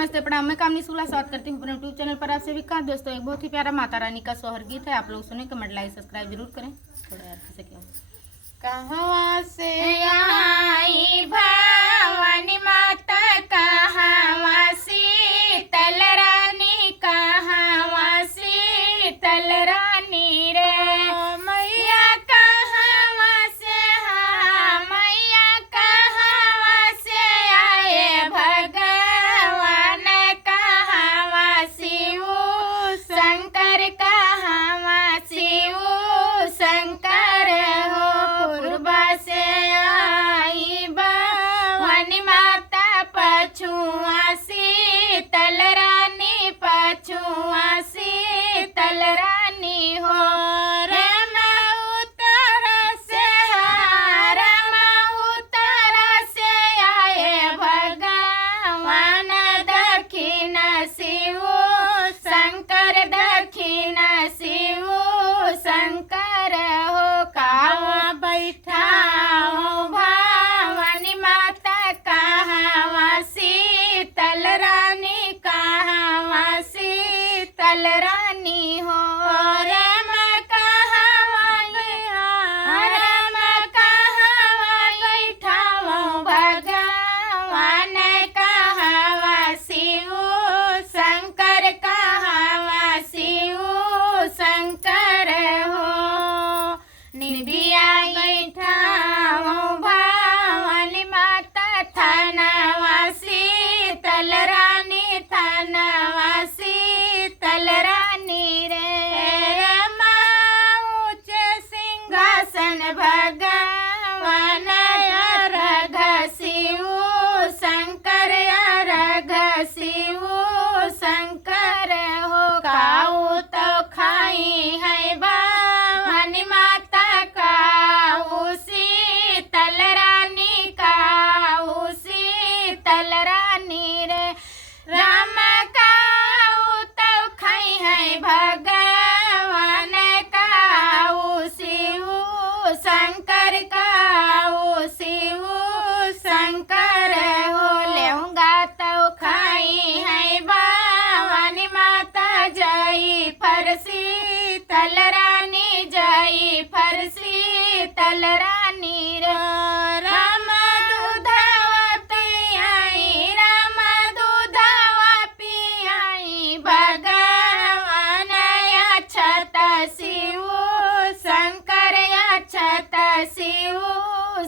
नमस्ते प्रणाम। मैं कामनी सुला स्वागत करती हूँ अपने यूट्यूब चैनल पर। आप सभी का दोस्तों एक बहुत ही प्यारा माता रानी का सोहर गीत है, आप लोग सुने, कमेंट लाइक सब्सक्राइब जरूर करें। थोड़ा यार कैसे क्या कहवा से आई भवानी माता, कहवा शीतल रानी, कहवा शीतल रानी रे मैया, कहवा से मैया, कहवा से आए भगवान, कहवा शिव शंकर, कहवा शिव शंकर हो पूर्वा से आई भवानी माता, पछुआ शीतल रानी, पछुआ शीतल रानी हो राम उतर से, राम उतर से आए भगवान, दक्षिण शिव शंकर, दक्षिण शिव शंकर हो कावा बैठा हो भवानी माता, कहवा शीतल रानी, कहवा शीतल रानी हो राम, कहवा राम, कहवा बैठा हो भगवान, कहवा शिव शंकर, कहवा शिव शंकर हो निबिया बैठा हो भवानी माता, थानवा शीतल रानी, थानवा शीतल रानी रे रमा ऊंच सिंहासन भगवान, रघ शिव शंकर, रघ शिव शंकर हो काऊ तो खाई है भवानी माता, काऊ शीतल रानी, काऊ शीतल रानी रे राम, काऊ तो खाई है भगवान, काऊ शिव शंकर, काऊ शिव शंकर हो लेऊंगा तो खाई है भवानी माता, जय फर शीतल रानी, जय फर शीतल रानी रे राम दूधवा पियाई, राम दूधवा पियाई भगवान, अक्षत शिव शंकर, अक्षत शिव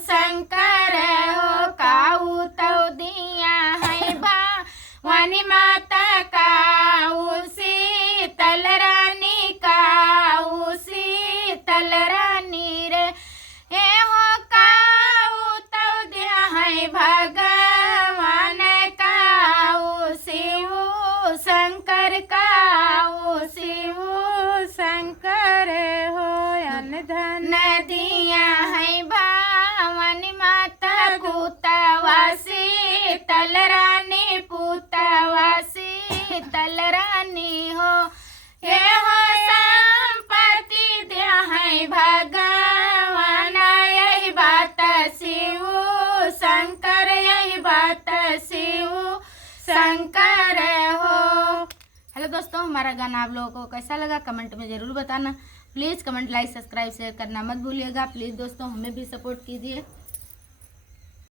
शंकर हो काऊ तो दिया है भवानी माता, काऊ शीतल रानी, काऊ शीतल रानी रे हे हो काऊ तो दिया है भगवान, काऊ शिव शंकर, काऊ शिव शंकर हो अनधन दिया है भवानी माता, पूतवा शीतल रानी, पूतवा शीतल रानी हो हे हो संपत्ति दिया है भगवान, यही बात शिव शंकर, यही बात शिव शंकर हो। हेलो दोस्तों, हमारा गाना आप लोगों को कैसा लगा कमेंट में ज़रूर बताना। Please comment like subscribe share करना मत भूलिएगा। प्लीज़ दोस्तों हमें भी सपोर्ट कीजिए।